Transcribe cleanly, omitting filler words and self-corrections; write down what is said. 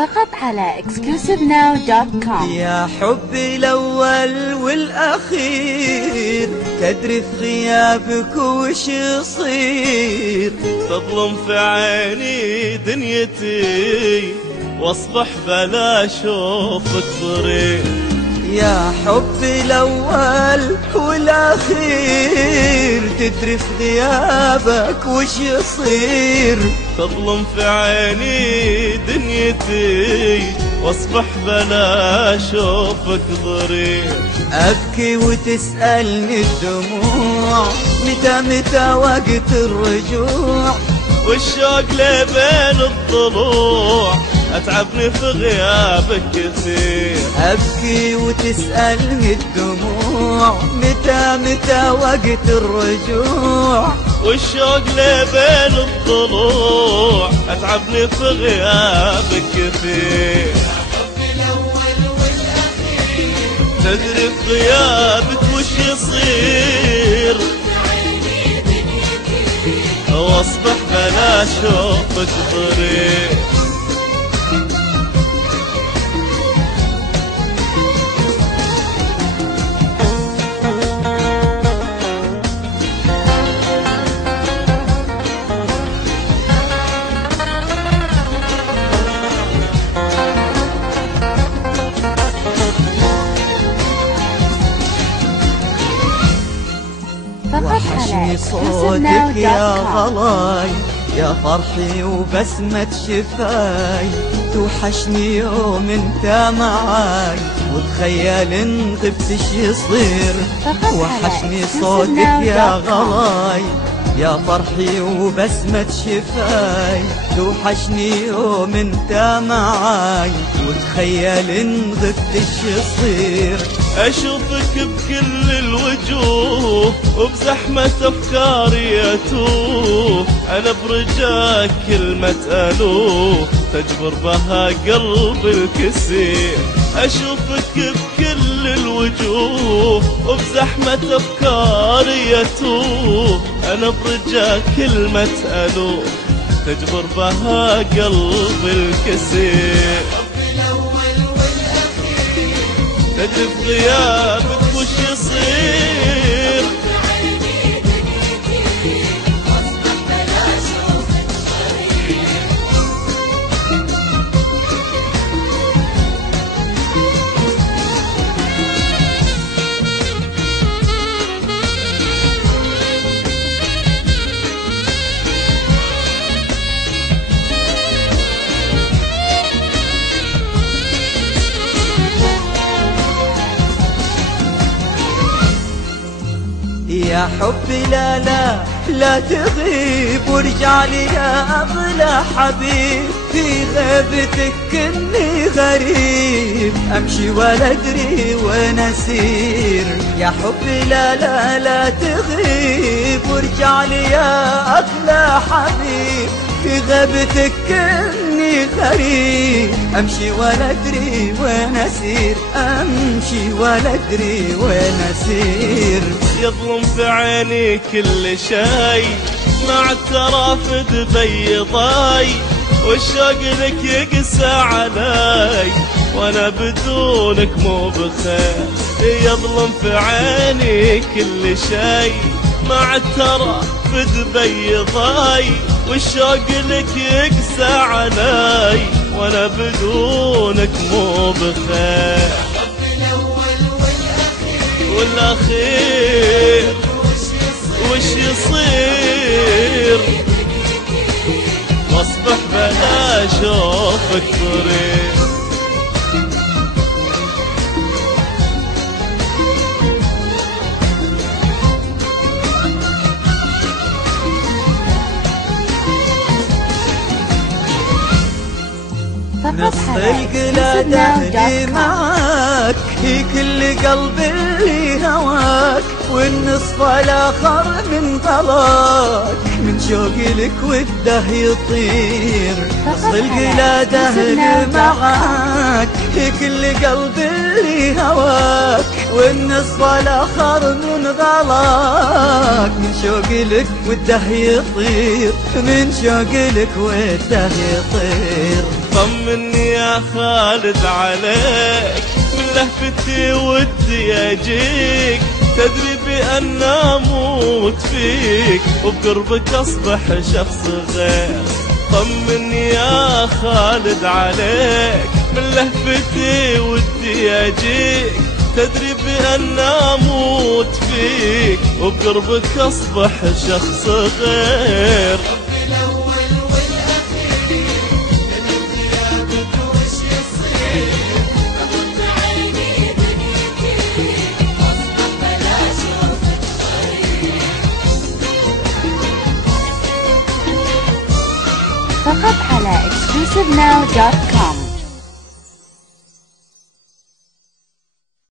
فقط على exclusivenow.com. يا حبي الأول والأخير، تدري في غيابك وش يصير. تظلم في عيني دنيتي واصبح بلا اشوفك ضرير. يا حبي الأول والأخير، تدري في غيابك وش يصير. تظلم في عيني دنيتي واصبح بلا اشوفك ضرير. أبكي وتسألني الدموع، متى وقت الرجوع. والشوق لي بين الضلوع أتعبني في غيابك كثير. أبكي وتسألني الدموع، متى وقت الرجوع. والشوق لي بين الضلوع أتعبني في غيابك كثير. تدري في غيابك وش يصير، واصبح بلا شوفك ضرير. وحشني صوتك يا غلاي، يا فرحي وبسمة شفاي. توحشني يوم انت معاي، وتخيل ان غبت ش يصير. وحشني صوتك يا غلاي، يا فرحي وبسمة شفاي. توحشني يوم انت معاي، وتخيل ان غبت ش يصير. أشوفك بكل الوجوه وبزحمة أفكاري أتوه. أنا برجاك كلمة ألوه تجبر بها قلب الكسير. أشوفك بكل الوجوه وبزحمة أفكاري أتوه. أنا برجاك كلمة ألوه تجبر بها قلب الكسير. تدري في غيابك وش يصير، يا حبي لا تغيب، وارجع لي يا أغلى حبيب. في غيبتك كني غريب، أمشي ولا أدري وين أسير. يا حبي لا تغيب، وارجع لي يا أغلى حبيب. في غيبتك كني غريب، أمشي ولا أدري وين أسير. أمشي ولا أدري وين أسير. يظلم في عيني كل شي مع الترافد بيضاي. والشوق لك يقسى علي وانا بدونك مو بخير. يظلم في عيني كل شي مع الترافد بيضاي. والشوق لك يقسى علي وانا بدونك مو بخير. والأخير وش يصير، واصبح بلا شوفك ضرير. نص القلادة اللي معاك، في كل قلب اللي هواك. والنصف الآخر من غلاك، من شوقي لك وده يطير. نص القلادة اللي معاك، في كل قلب اللي هواك. والنصف الاخر من غلاك، من شوق لك وده يطير، من شوق لك وده يطير. طمني يا خالد عليك، من لهفتي ودي اجيك، تدري بأن اموت فيك وبقربك اصبح شخص غير. طمني يا خالد عليك، من لهفتي ودي اجيك، تدري بأن اموت فيك وبقربك اصبح شخص غير. فقط على exclusivenow.com.